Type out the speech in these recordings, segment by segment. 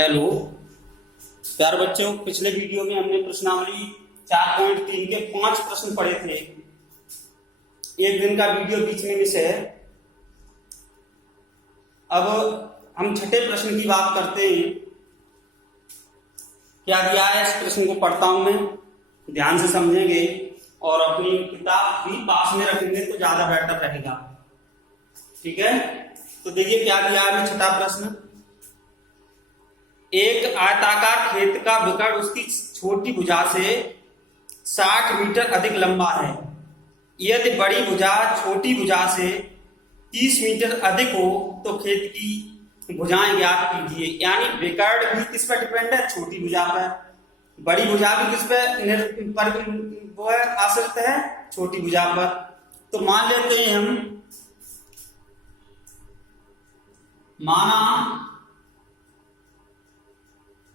Hello प्यारे बच्चों, पिछले वीडियो में हमने प्रश्नावली 4.3 के 5 प्रश्न पढ़े थे। एक दिन का वीडियो बीच में मिस है। अब हम छठे प्रश्न की बात करते हैं। क्या दिया है इस प्रश्न को पढ़ता हूं मैं, ध्यान से समझेंगे और अपनी किताब भी पास में रखेंगे तो ज्यादा बेटर रहेगा। ठीक है, तो देखिए क्या दिया है छठा प्रश्न। एक आयताकार खेत का विकर्ण उसकी छोटी भुजा से 60 मीटर अधिक लंबा है। यदि बड़ी भुजा छोटी भुजा से 30 मीटर अधिक हो तो खेत की भुजाएं ज्ञात कीजिए। यानी विकर्ण भी किस पर डिपेंड है? छोटी भुजा पर। बड़ी भुजा भी किस पर वो है, आश्रित है? छोटी भुजा पर। तो मान लेते हैं हम, माना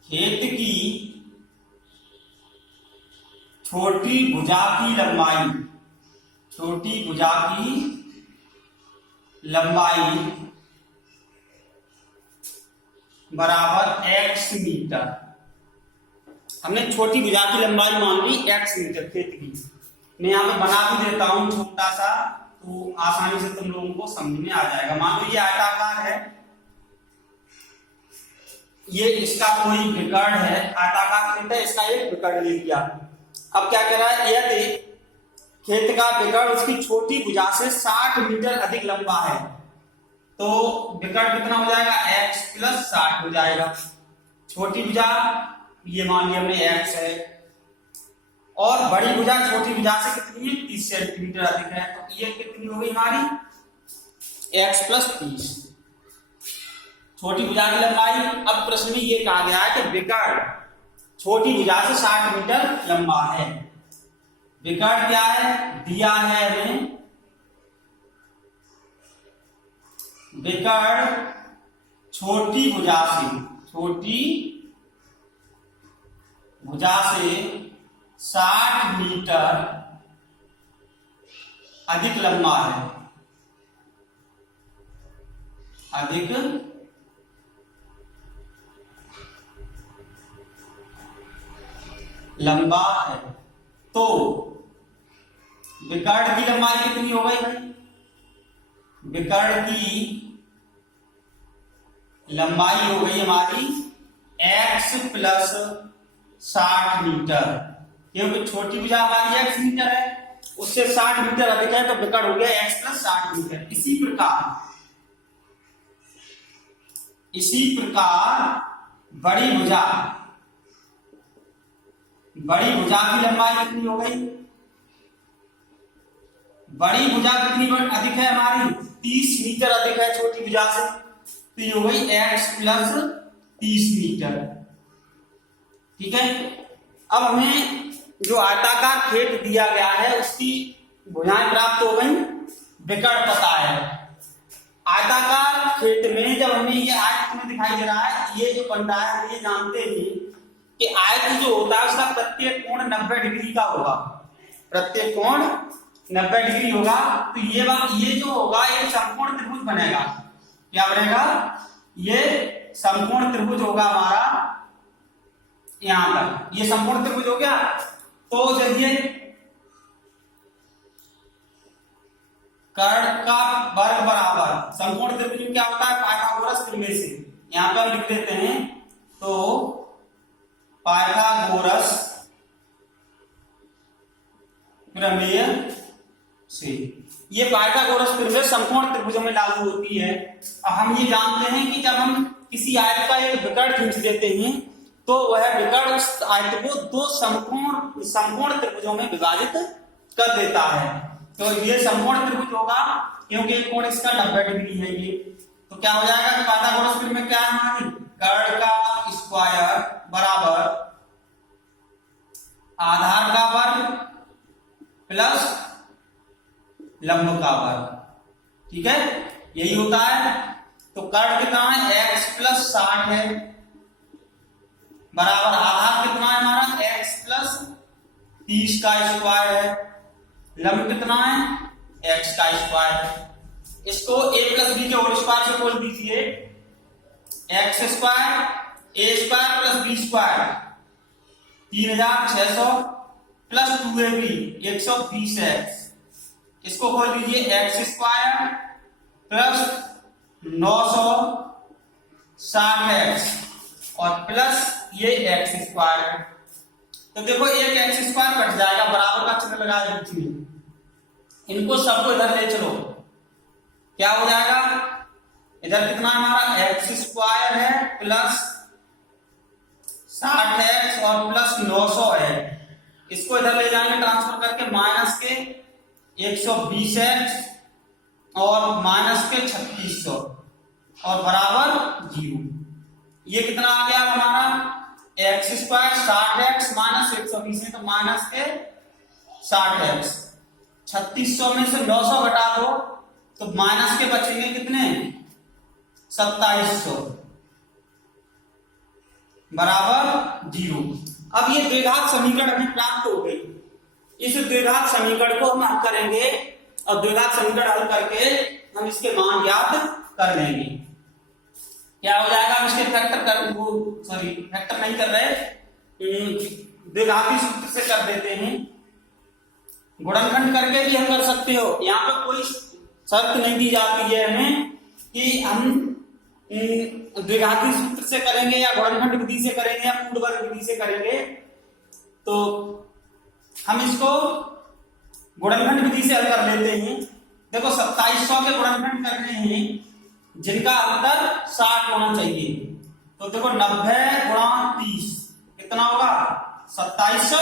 खेत की छोटी भुजा की लंबाई बराबर x मीटर। हमने छोटी भुजा की लंबाई मान ली x मीटर खेत की। मैं यहां पे बना भी देता हूं छोटा सा, तो आसानी से तुम लोगों को समझ में आ जाएगा। मान लो ये आयताकार है, ये इसका कोई विकर्ण है, आयताकार खेत है, इसका एक विकर्ण ले लिया। अब क्या कह रहा है? यदि खेत का विकर्ण उसकी छोटी भुजा से 60 मीटर अधिक लंबा है तो विकर्ण कितना हो जाएगा? x प्लस 60 हो जाएगा। छोटी भुजा ये मान लिया हमने x है, और बड़ी भुजा छोटी भुजा से कितनी है? 30 सेंटीमीटर अधिक है। तो ये कितनी हो गई हमारी? x प्लस 30, छोटी भुजा की लंबाई। अब प्रश्न में ये कहा गया है कि विकर्ण छोटी भुजा से 60 मीटर लंबा है। विकर्ण क्या है? दिया है हमें, विकर्ण छोटी भुजा से 60 मीटर अधिक लंबा है। लंबा है। तो विकर्ण की लंबाई कितनी हो गई भाई? विकर्ण की लंबाई हो गई हमारी x प्लस 60 मीटर, क्योंकि छोटी भुजा हमारी x मीटर है, उससे 60 मीटर अधिक है तो विकर्ण हो गया x प्लस 60 मीटर। इसी प्रकार बड़ी भुजा की लंबाई कितनी हो गई? बड़ी भुजा कितनी अधिक है हमारी? 30 मीटर अधिक है छोटी भुजा से, तो ये हो गई x प्लस 30 मीटर। ठीक है, अब हमें जो आयताकार खेत दिया गया है उसकी भुजाएं प्राप्त हो गई, विकर्ण पता है। आयताकार खेत में जब हमें ये आयत तुम्हें दिखाई दे रहा है, ये जो बन रहा है, हम ये जानते हैं कि आयत जो होता है उसका प्रत्येक कोण 90 डिग्री का होगा। प्रत्येक कोण 90 डिग्री होगा। तो ये जो होगा ये समकोण त्रिभुज बनेगा। क्या बनेगा? ये समकोण त्रिभुज होगा हमारा। यहां तक ये समकोण त्रिभुज हो गया। तो देखिए, कर्ण का वर्ग बराबर समकोण त्रिभुज में क्या होता है? पाइथागोरस प्रमेय से। यहां पर लिख देते हैं, तो पाइथागोरस प्रमेय से। ये पाइथागोरस प्रमेय समकोण त्रिभुजों में लागू होती है। अब हम ये जानते हैं कि जब हम किसी आयत का एक विकर्ण खींच देते हैं तो वह विकर्ण उस आयत को दो समकोण त्रिभुजों में विभाजित कर देता है। तो ये समकोण त्रिभुज होगा क्योंकि कोण इसका 90 डिग्री है। ये तो क्या हो जाएगा? पाइथागोरस प्रमेय क्या है हमारी? कर्ण का स्क्वायर बराबर आधार का वर्ग प्लस लंब का वर्ग। ठीक है, यही होता है। तो कर्ण कितना है? x प्लस 60 है, बराबर आधार कितना है हमारा? x प्लस 30 का स्क्वायर है, लंब कितना है? x का स्क्वायर। इसको a प्लस बी के होल स्क्वायर से बोल दीजिए। x square A square plus B square 3600 plus 2ab 120x, इसको खोल लीजिए एक्स स्क्वायर प्लस 960x और प्लस ये एक्स स्क्वायर। तो देखो एक एक्स स्क्वायर कट जाएगा, बराबर का चिन्ह लगाया बीच में, इनको सबको इधर ले चलो, क्या हो जाएगा, इधर कितना हमारा एक्स स्क्वायर है प्लस 60x और प्लस 900 है, इसको इधर ले जाएंगे ट्रांसफर करके माइनस के 120x और माइनस के 3600 और बराबर 0। ये कितना आ गया हमारा एक्स स्क्वायर 60x माइनस 120 है तो माइनस के 60x, 3600 में से 900 घटा दो तो माइनस के बचेंगे कितने 2700 बराबर 0। अब ये द्विघात समीकरण हमें प्राप्त हो गई, इस द्विघात समीकरण को हम हल करेंगे और द्विघात समीकरण हल करके हम इसके मान ज्ञात कर लेंगे। क्या हो जाएगा, हम इसके फैक्टर नहीं कर रहे, द्विघाती सूत्र से कर देते हैं, गुणनखंड करके भी हम कर सकते हो, यहाँ पे कोई शर्त नहीं दी जाती है हमें कि हम द्विघाती सूत्र से करेंगे या गुणनखंड विधि से करेंगे या पूर्ण वर्ग विधि से करेंगे। तो हम इसको गुणनखंड विधि से हल कर लेते हैं। देखो 2700 के गुणनखंड करने हैं जिनका अंतर 60 होना चाहिए, तो देखो 90 गुणा 30 कितना होगा 2700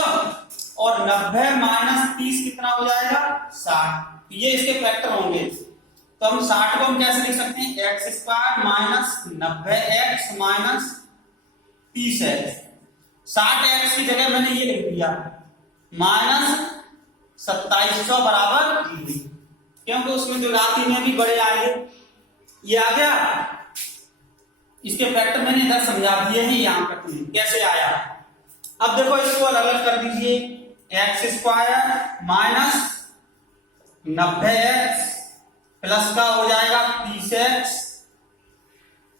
और 90 माइनस 30 कितना हो जाएगा 60, ये इसके फैक्टर होंगे। तो हम 60 को हम कैसे लिख सकते हैं, x square minus 90x minus 30x, 60x की जगह मैंने ये लिख दिया माइनस 2700 बराबर 0, क्योंकि उसमें द्विघाती में भी बड़े आएंगे, ये आ गया, इसके फैक्टर मैंने इधर समझा दिए हैं यहां पर कैसे आया। अब देखो इसको अलग कर दीजिए, x square minus 90x plus का हो जाएगा 30x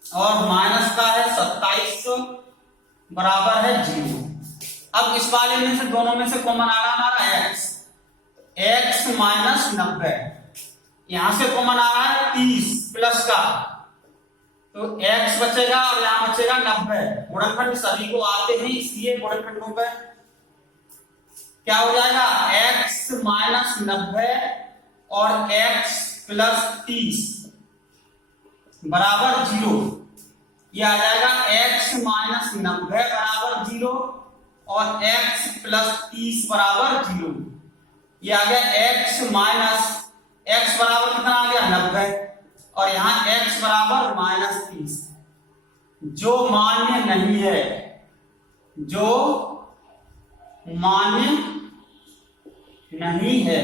और माइनस का है 2700 बराबर है 0। अब इस वाले में से दोनों में से कॉमन आ रहा हमारा x माइनस 90, यहां से कॉमन आ रहा है 30 प्लस का, तो x बचेगा और यहां बचेगा 90। गुणनखंड सभी को आते हैं इसलिए गुणनखंडों पे क्या हो जाएगा x माइनस 90 और x प्लस 30 बराबर 0, ये आ जाएगा x माइनस 90 बराबर 0 और x प्लस 30 बराबर 0, ये आ गया x माइनस x बराबर कितना आ गया 90 और यहां x बराबर माइनस 30। जो मान्य नहीं है, जो मान्य नहीं है,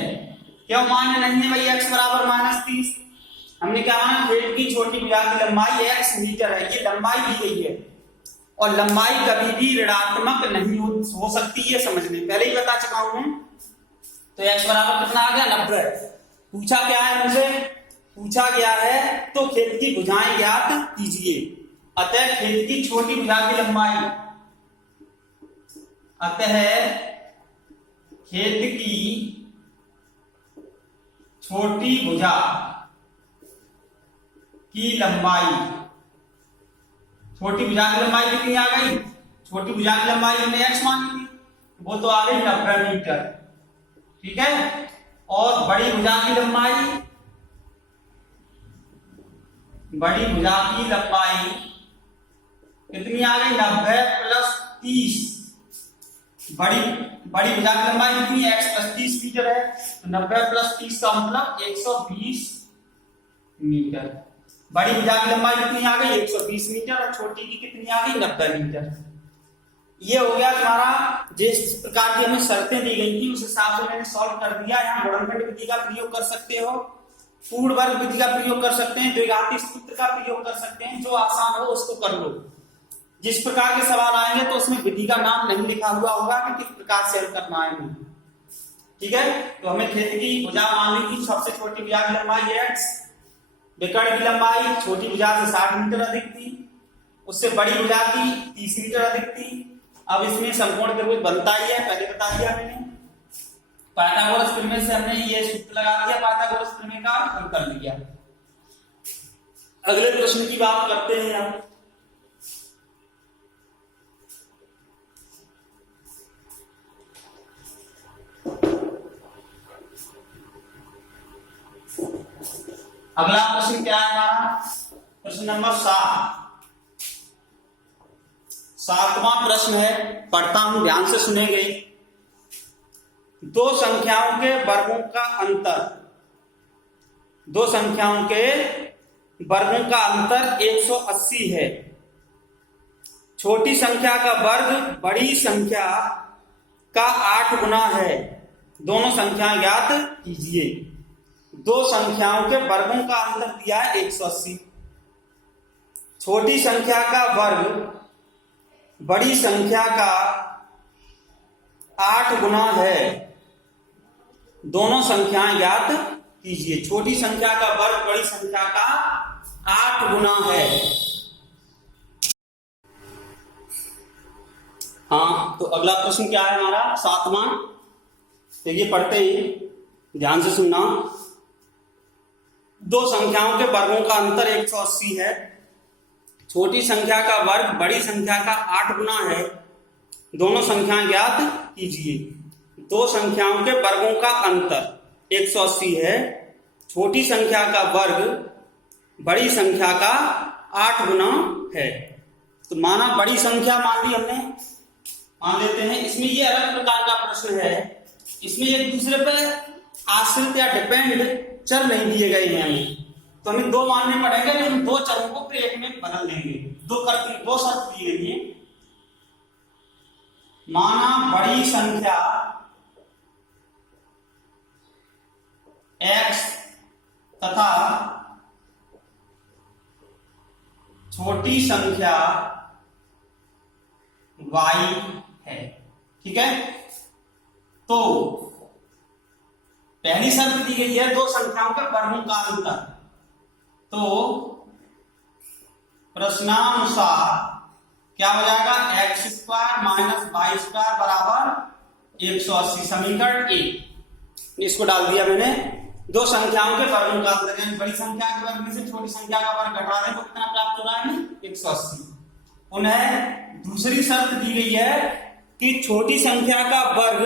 क्यों मान्य नहीं है भाई x बराबर माइनस 30, हमने क्या माना प्लेट की छोटी भुजा की लंबाई x मीटर है, ये लंबाई दी गई है और लंबाई कभी भी ऋणात्मक नहीं हो सकती, ये समझने पहले ही बता चुका हूं मैं। तो x बराबर कितना आ गया 90। पूछा क्या है मुझे, पूछा गया है तो खेत की भुजाएं ज्ञात कीजिए, अतः खेत की छोटी भुजा की लंबाई, अतः खेत की छोटी भुजा की लंबाई, छोटी भुजा की लंबाई कितनी आ गई, छोटी भुजा की लंबाई हमने x मानी थी, वो तो आ गई 90 मीटर, ठीक है। और बड़ी भुजा की लंबाई, बड़ी भुजा की लंबाई कितनी आ गई 90 प्लस 30, बड़ी भुजा की लंबाई कितनी है x प्लस 30 मीटर है, तो 90 प्लस 30 का मतलब 120 मीटर। बड़ी भुजा की लंबाई कितनी आ गई 120 मीटर और छोटी की कितनी आ गई 90 मीटर। ये हो गया तुम्हारा, जिस प्रकार की हमें शर्तें दी गई थी उस हिसाब से मैंने सॉल्व कर दिया। यहाँ गुणनखंड विधि का प्रयोग कर सकते हो, पूर्ण वर्ग विधि का प्रयोग कर सकते हैं, द्विघाती सूत्र का प्रयोग कर सकते हैं, जो आसान हो उसको कर लो। जिस प्रकार के सवाल आएंगे तो उसमें विधि का नाम नहीं लिखा हुआ होगा कि किस प्रकार से हल करना है, ठीक है। तो हमें खेत की भुजा मान ली थी, सबसे छोटी भुजा की लंबाई x, विकर्ण की लंबाई छोटी भुजा से 60 मीटर अधिक थी उससे बड़ी हो जाती 30 मीटर अधिक थी। अब इसमें समकोण त्रिभुज बनता ही है, पहले बता दिया मैंने। पाइथागोरस प्रमेय से हमने ये सूत्र लगा दिया, पाइथागोरस प्रमेय का हल कर लिया। अगले प्रश्न की बात करते हैं हम। अगला प्रश्न क्या है हमारा? प्रश्न नंबर 7वां प्रश्न है, पढ़ता हूं, ध्यान से सुनेंगे। दो संख्याओं के वर्गों का अंतर, दो संख्याओं के वर्गों का अंतर 180 है। छोटी संख्या का वर्ग बड़ी संख्या का 8 गुना है। दोनों संख्या ज्ञात कीजिए। दो संख्याओं के वर्गों का अंतर दिया है 180। छोटी संख्या का वर्ग बड़ी संख्या का 8 गुना है। दोनों संख्याएं ज्ञात कीजिए। छोटी संख्या का वर्ग बड़ी संख्या का 8 गुना है। हाँ, तो अगला प्रश्न क्या है हमारा? 7वां। तो ये पढ़ते हैं, ध्यान से सुनना। दो संख्याओं के वर्गों का अंतर 180 है। छोटी संख्या का वर्ग बड़ी संख्या का 8 गुना है। दोनों संख्याएं ज्ञात कीजिए। दो संख्याओं के वर्गों का अंतर 180 है। छोटी संख्या का वर्ग बड़ी संख्या का 8 गुना है। तो माना बड़ी संख्या मान ली हमने, मान लेते हैं। इसमें ये अलग प्रकार का प्रश्न है। इसमें एक दूसरे पर आश्रित या डिपेंड चर नहीं दिए गए हैं हमें, तो हमें दो मानने पड़ेंगे। हम दो चरों को फिर एक में बदल देंगे। दो शर्त दी गई है। माना बड़ी संख्या x तथा छोटी संख्या y है, ठीक है। तो पहली शर्त दी गई है दो संख्याओं के वर्गों का अंतर। तो प्रश्नानुसार क्या हो जाएगा? x² - y² बराबर 180। समीकरण 1 इसको डाल दिया मैंने। दो संख्याओं के वर्गों का अंतर, यानी बड़ी संख्या के वर्ग में से छोटी संख्या का वर्ग घटा दें तो कितना प्राप्त हो रहा है? 180। उन्हें दूसरी शर्त दी गई है कि छोटी संख्या का वर्ग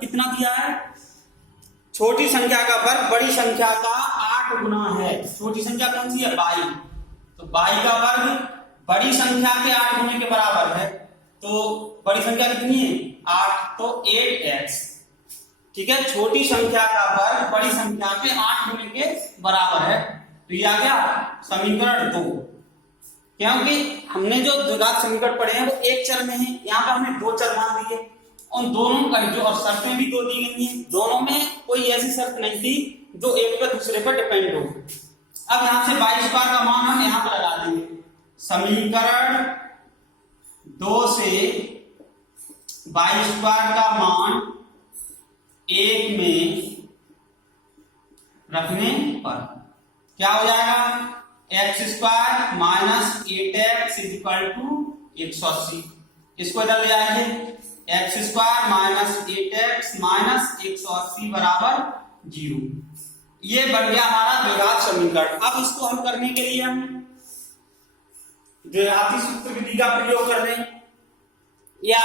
कितना दिया है? छोटी संख्या का वर्ग बड़ी संख्या का 8 गुना है। छोटी संख्या कौन सी है? y। तो y का वर्ग बड़ी संख्या के 8 गुने के बराबर है। तो बड़ी संख्या कितनी है? 8, तो 8x, ठीक है। छोटी संख्या का वर्ग बड़ी संख्या के 8 गुने के बराबर है। तो ये आ गया समीकरण 2। क्योंकि हमने जो द्विघात समीकरण पढ़े हैं वो एक चर में है, यहाँ पर हमने दो चर मान दिए। उन दोनों का जो और शर्तें भी दो दी गई हैं, दोनों में कोई ऐसी शर्त नहीं थी जो एक पर दूसरे पर डिपेंड हो। अब यहां से y² का मान हम यहां पर लगा देंगे। समीकरण 2 से y² का मान 1 में रखने पर क्या हो जाएगा? x² - 8x = 180। इसको इधर ले आएंगे। x² - 8x - 180 बराबर 0। ये बन गया हमारा द्विघात समीकरण। अब इसको हल करने के लिए हम द्विघाती सूत्र विधि का प्रयोग कर लें, या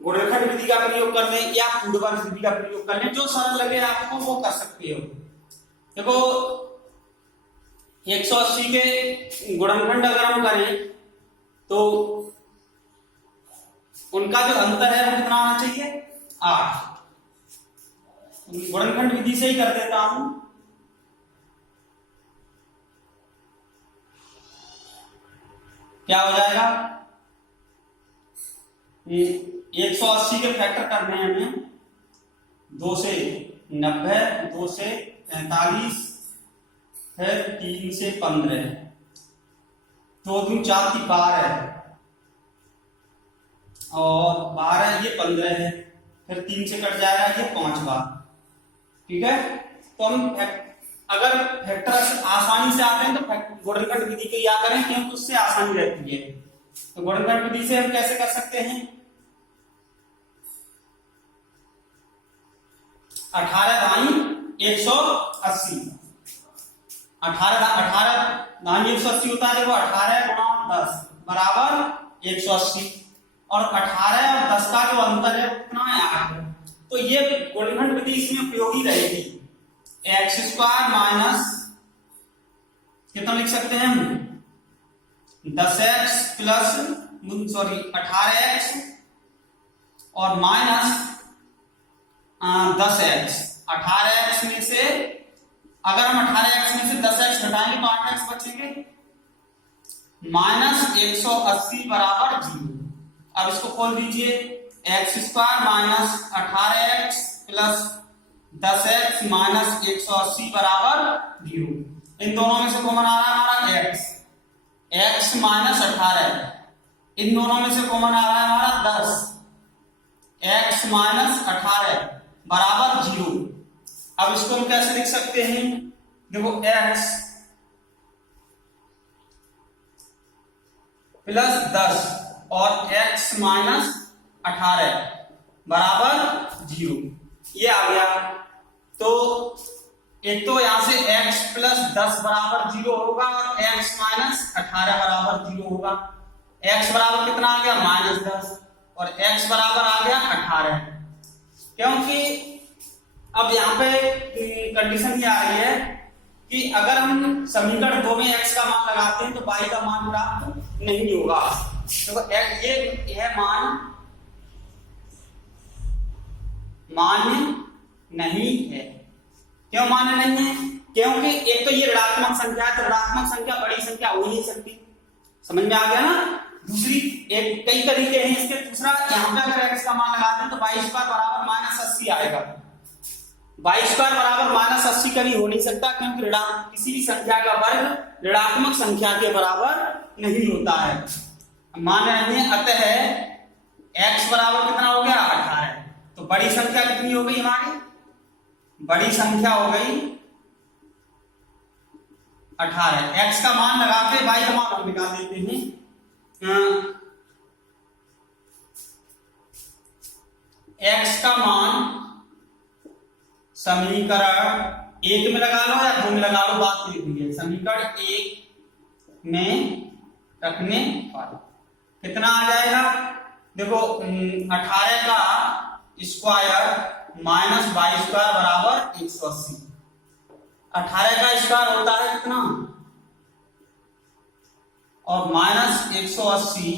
गुणनखंड विधि का प्रयोग कर लें, या पूर्ववर्ग विधि का प्रयोग कर लें। जो सरल लगे आपको वो कर सकते हो। देखो 180 के गुणनखंड अगर हम करें तो उनका जो अंतर है वो कितना आना चाहिए? 8। गुणनखंड विधि से ही कर देता हूं। क्या हो जाएगा? 180 के फैक्टर करने हैं हमें। 2 से 90, 2 से 45, फिर 3 से 15, 2 दूनी 4 की 12 और 12 ये 15 है, फिर 3 से कट जाएगा ये 5 बार, ठीक है। तो हम अगर फैक्टर आसानी से आते हैं तो गुणनखंड विधि को याद करें क्योंकि उससे आसानी रहती है। तो गुणनखंड विधि से हम कैसे कर सकते हैं, 18 दाई 180, 18 दाई 180 होता है। देखो 18 गुणा 10 बराबर 180 और 18 और 10 का जो अंतर है कितना है 8। तो ये गुणनखंड विधि इसमें उपयोगी रहेगी। एक्स स्क्वायर माइनस कितना लिख सकते हैं हम 10x प्लस 18x और माइनस 10x। 18x में से अगर हम 18x में से 10x घटाएंगे तो 8x बचेंगे, माइनस 180 बराबर 0। अब इसको खोल दीजिए, x square minus 18x plus 10x minus 180 बराबर 0। इन दोनों में से कॉमन आ रहा है हमारा x, x माइनस 18, इन दोनों में से कॉमन आ रहा है हमारा 10, x माइनस 18 बराबर 0। अब इसको हम कैसे लिख सकते हैं, देखो x प्लस 10 और x माइनस 18 बराबर 0, ये आ गया। तो एक तो यहां से x प्लस 10 बराबर 0 होगा और x माइनस 18 बराबर 0 होगा। x बराबर कितना आ गया -10 और x बराबर आ गया 18। क्योंकि अब यहाँ पे कंडीशन ये आ रही है कि अगर हम समीकरण 2 में x का मान लगाते हैं तो y का मान प्राप्त नहीं होगा। तो यह मान मान्य नहीं है। क्यों मान्य नहीं है, क्योंकि एक तो ये ऋणात्मक संख्या है, तो ऋणात्मक संख्या बड़ी संख्या हो नहीं सकती, समझ में आ गया ना। दूसरी एक कई तरीके हैं इसके, दूसरा यहाँ पे अगर x का मान लगाते हैं तो y स्क्वायर बराबर -80 आएगा। y स्क्वायर बराबर -80 कभी हो नहीं सकता क्योंकि किसी भी संख्या का वर्ग ऋणात्मक संख्या के बराबर नहीं होता है, मान्य नहीं है। अतः x बराबर कितना हो गया 18। तो बड़ी संख्या कितनी हो गई हमारी, बड़ी संख्या हो गई 18। x का मान लगा के y का मान हम निकाल देते हैं। x का मान समीकरण 1 में लगा लो या 2 में लगा लो, बात लिख दी है। समीकरण 1 में रखने पर कितना आ जाएगा, देखो 18 का स्क्वायर माइनस वाई स्क्वायर बराबर 180। 18 का स्क्वायर होता है कितना और माइनस 180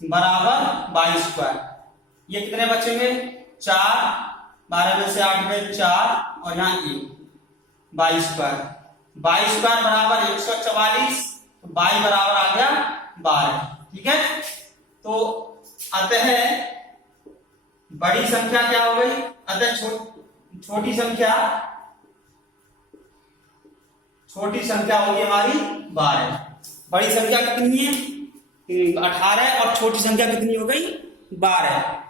बराबर वाई स्क्वायर। ये कितने बचेंगे 4, 12 में से 8 गए 4 और यहाँ 1 वाई स्क्वायर। वाई स्क्वायर बराबर 144, वाई बराबर आ गया 12। ठीक है, तो अतः बड़ी संख्या क्या हो गई, अतः छोटी संख्या होगी हमारी 12। बड़ी संख्या कितनी है 18 और छोटी संख्या कितनी हो गई 12।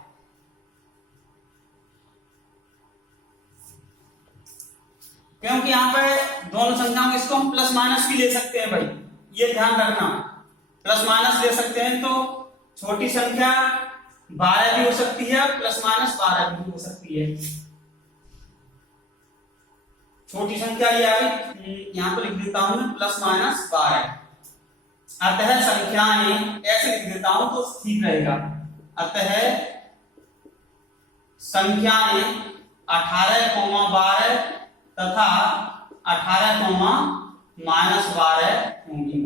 क्योंकि यहाँ पे दोनों संख्याओं में इसको हम प्लस माइनस भी ले सकते हैं भाई, ये ध्यान रखना, प्लस माइनस ले सकते हैं। तो छोटी संख्या 12 भी हो सकती है, प्लस माइनस 12 भी हो सकती है। छोटी संख्या ये आई, यहां पर लिख देता हूं प्लस माइनस 12। अतः संख्याएं ऐसे लिख देता हूं तो ठीक रहेगा। अतः संख्याएं 18, 12 तथा 18, -12 होंगी।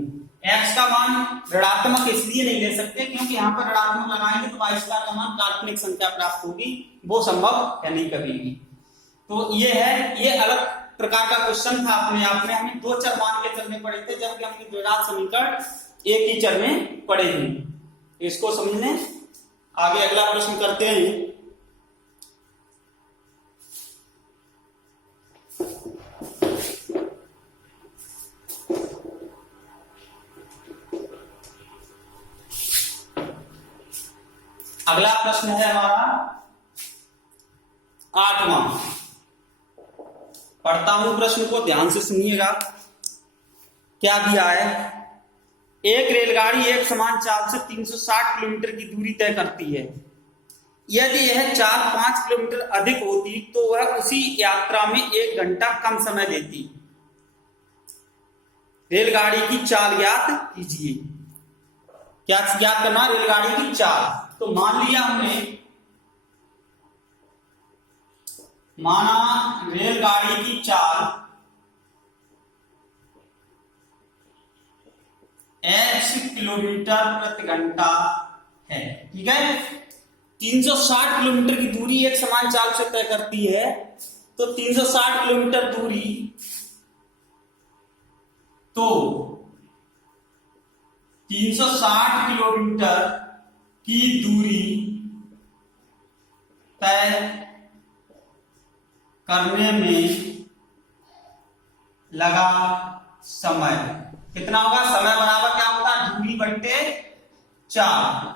x का मान ऋणात्मक इसलिए नहीं ले सकते क्योंकि यहाँ पर ऋणात्मक लगाएंगे तो y स्क्वायर का मान काल्पनिक संख्या प्राप्त होगी, वो संभव है नहीं कभी भी। तो ये है, ये अलग प्रकार का क्वेश्चन था अपने आप में। हमें 2 चर मान के चलने पड़े थे, जबकि हमने द्विघात समीकरण एक ही चर में पढ़े थे। इसको समझने आगे अगला प्रश्न करते हैं। अगला प्रश्न है हमारा 8वां। पढ़ता हूं प्रश्न को, ध्यान से सुनिएगा। क्या दिया है? एक रेलगाड़ी एक समान चाल से 360 किलोमीटर की दूरी तय करती है। यदि यह 4-5 किलोमीटर अधिक होती तो वह उसी यात्रा में 1 घंटा कम समय देती। रेलगाड़ी की चाल ज्ञात कीजिए। क्या ज्ञात करना? रेलगाड़ी की चाल। तो मान लिया हमने, माना रेलगाड़ी की चाल x किलोमीटर प्रति घंटा है, ठीक है। 360 किलोमीटर की दूरी एक समान चाल से तय करती है, तो 360 किलोमीटर दूरी, तो 360 किलोमीटर की दूरी तय करने में लगा समय कितना होगा? समय बराबर क्या होता है? दूरी बट्टे 4।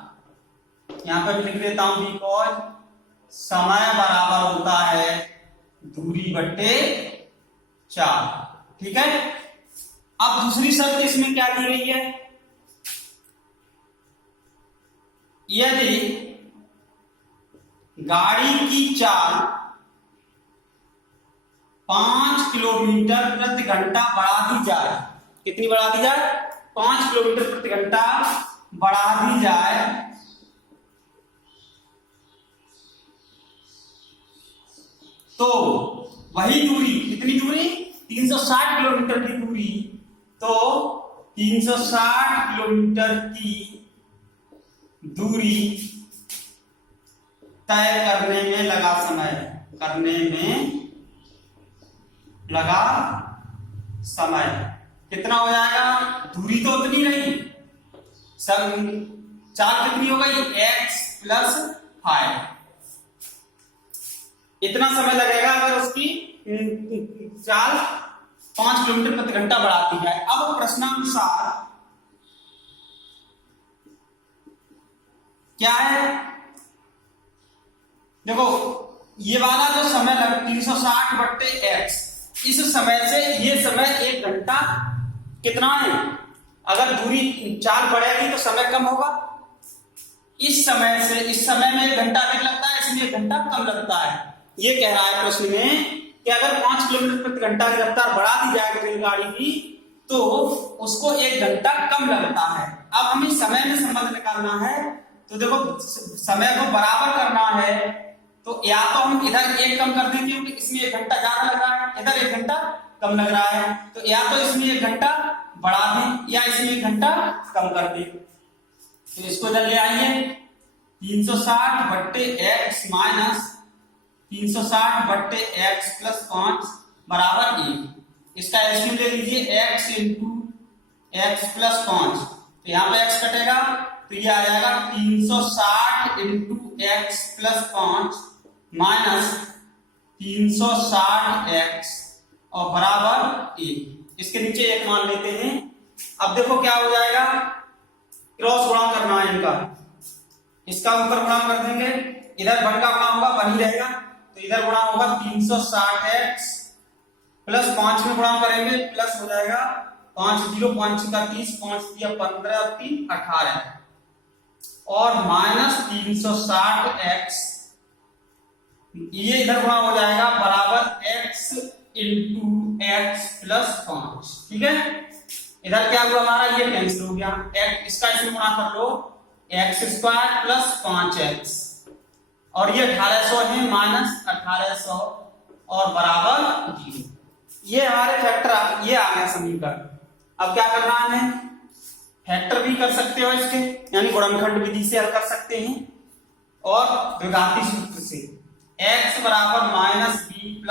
यहां पर लिख देता हूं बिकॉज समय बराबर होता है दूरी बट्टे 4, ठीक है। अब दूसरी शर्त इसमें क्या दी गई है? यदि गाड़ी की चाल 5 किलोमीटर प्रति घंटा बढ़ा दी जाए, कितनी बढ़ा दी जाए? 5 किलोमीटर प्रति घंटा बढ़ा दी जाए, तो वही दूरी, कितनी दूरी? 360 किलोमीटर की दूरी, तो 360 किलोमीटर की दूरी तय करने में लगा समय, करने में लगा समय कितना हो जाएगा? दूरी तो उतनी रही, सब चाल कितनी हो गई? x + 5। इतना समय लगेगा अगर उसकी चाल 5 किलोमीटर प्रति घंटा बढ़ाती जाए। अब प्रश्नानुसार क्या है? देखो, ये वाला जो समय लगा 360 बट्टे x, इस समय से ये समय 1 घंटा कितना है? अगर दूरी चाल बढ़ेगी तो समय कम होगा। इस समय से इस समय में 1 घंटा अधिक लगता है, इसमें 1 घंटा कम लगता है। ये कह रहा है प्रश्न में कि अगर 5 किलोमीटर प्रति घंटा की रफ्तार बढ़ा दी जाए रेलगाड़ी की, तो उसको 1 घंटा कम लगता है। अब हमें समय में संबंध निकालना है, तो देखो समय को बराबर करना है, तो या तो हम इधर 1 कम कर देंगे क्योंकि इसमें 1 घंटा ज्यादा लग रहा है, इधर 1 घंटा कम लग रहा है, तो या तो इसमें 1 घंटा बढ़ा दें या इसमें 1 घंटा कम कर दें। तो इसको इधर ले आइए, 360 बट्टे x माइनस 360 बट्टे x + 5 बराबर 1। इसका एलसीएम ले लीजिए, x × x + 5, तो यहाँ पे x कटेगा, तो ये आ जाएगा 360 × x + 5 माइनस 360x और बराबर 1। इसके नीचे 1 मान लेते हैं। अब देखो क्या हो जाएगा? क्रॉस गुणा करना है इनका, इसका ऊपर गुणा कर देंगे, इधर 1 का गुणा होगा 1 ही रहेगा, तो इधर गुणा होगा 360x + 5 में गुणा करेंगे, प्लस हो जाएगा 5 0 5 का 30, 5 दिया 15 3 18 और माइनस 360x, ये इधर गुणा हो जाएगा बराबर x × x + 5, ठीक है। इधर क्या हुआ हमारा? ये कैंसिल हो गया, इसका इसमें गुणा कर लो, x² + 5x, और ये 1800 है माइनस 1800 और बराबर 0। ये हमारे फैक्टर, ये आ गया समीकरण। अब क्या करना है हमें? फैक्टर भी कर सकते हो इसके, यानी गुणनखंड विधि से हल कर सकते हैं, और द्विघाती सूत्र से x बराबर -b +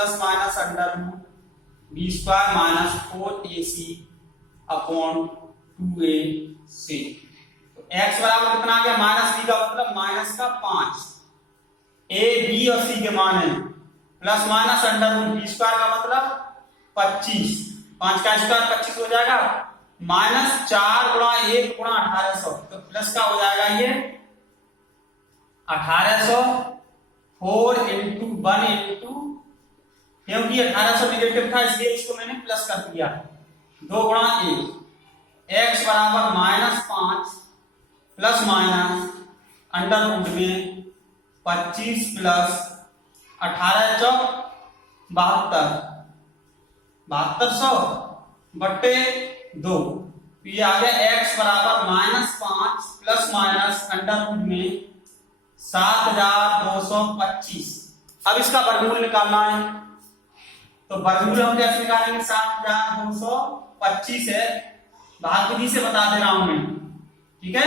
-√b² - 4ac/2a। तो x बराबर कितना आ गया? -b का मतलब माइनस का 5, a b और c के मान है, प्लस माइनस √b² का मतलब 25, 5 का स्क्वायर 25 हो जाएगा, -4 × 1 × 1800, तो प्लस का हो जाएगा ये 1800, 4 × 1 × क्योंकि 1800 नेगेटिव था इसलिए इसको मैंने प्लस कर दिया। 2 गुणा 1 x बराबर -5 प्लस माइनस अंडर रूट में 25 प्लस 18 चौक 7200 बट्टे 2। ये आ गया x बराबर -5 प्लस माइनस अंडर रूट में 7225। अब इसका वर्गमूल निकालना है, तो वर्गमूल हम कैसे निकालेंगे? 7225 है, भाग विधि से बता दे रहा हूं मैं, ठीक है।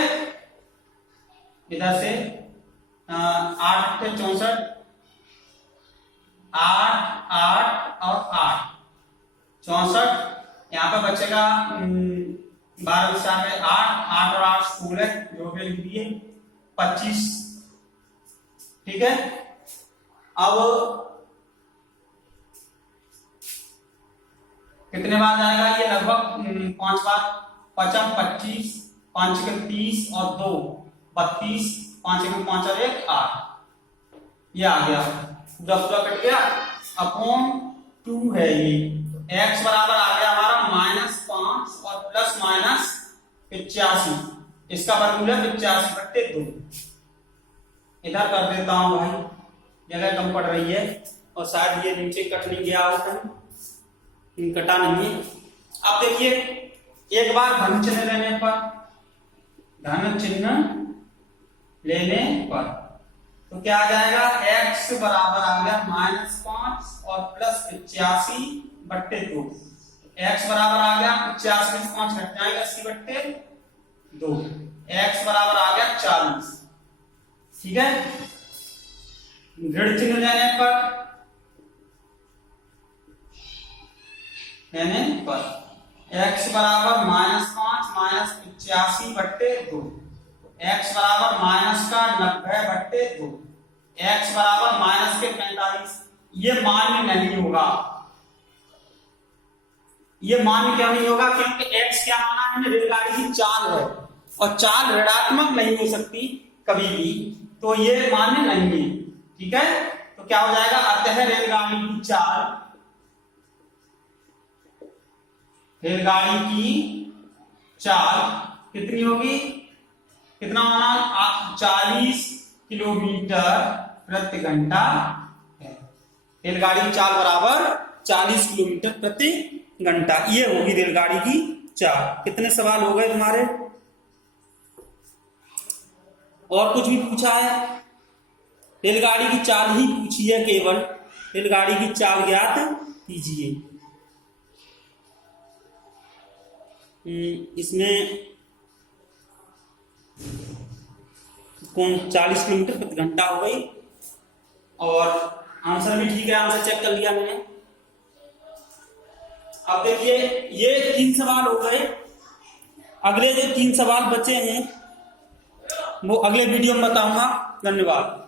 इधर से 8 × 64 8 8 और 8 64। यहाँ पे बचेगा 12 में 8 8 और 8 16 जो भी लिख दिए 25, ठीक है। अब कितने बार जाएगा ये? लगभग 5 बार। 5 25 5 के 30 और 2 32 5 के 5 और 1 8। ये आ गया, पूरा कट गया। अपॉन 2 है ये। x बराबर आ गया हमारा -5 और प्लस माइनस 85। इसका वर्गमूल है 85 बट्टे 2। इधर कर देता हूं भाई, जगह कम पड़ रही है और शायद ये नीचे कट नहीं गया हो कहीं, कटा नहीं है। अब देखिए, एक बार धन चिन्ह लेने पर, धन चिन्ह लेने पर तो क्या आ जाएगा? x बराबर आ गया -5 और प्लस 85 बट्टे 2। x बराबर आ गया 85 में 5 घट जाएगा 80 बट्टे 2। x बराबर आ गया 40, ठीक है। ऋण चिन्ह लेने पर x बराबर -5 -85 बट्टे 2। x बराबर माइनस का 90 बट्टे 2। x बराबर माइनस के 45। ये मान्य नहीं होगा। ये मान्य क्यों नहीं होगा? क्योंकि x क्या माना है? रेलगाड़ी की चाल है और चाल ऋणात्मक नहीं हो सकती कभी भी, तो ये मान्य नहीं है, ठीक है। तो क्या हो जाएगा? अतः रेलगाड़ी की चाल, रेलगाड़ी की चाल कितनी होगी? कितना माना? 40 किलोमीटर प्रति घंटा है। रेलगाड़ी की चाल बराबर 40 किलोमीटर प्रति घंटा, ये होगी रेलगाड़ी की चाल। कितने सवाल हो गए तुम्हारे? और कुछ भी पूछा है? रेलगाड़ी की चाल ही पूछी है, केवल रेलगाड़ी की चाल ज्ञात कीजिए। इसमें कौन 40 किलोमीटर प्रति घंटा हो गई और आंसर भी ठीक है, आंसर चेक कर लिया मैंने। अब देखिए, ये 3 सवाल हो गए। अगले जो 3 सवाल बचे हैं वो अगले वीडियो में बताऊंगा। धन्यवाद।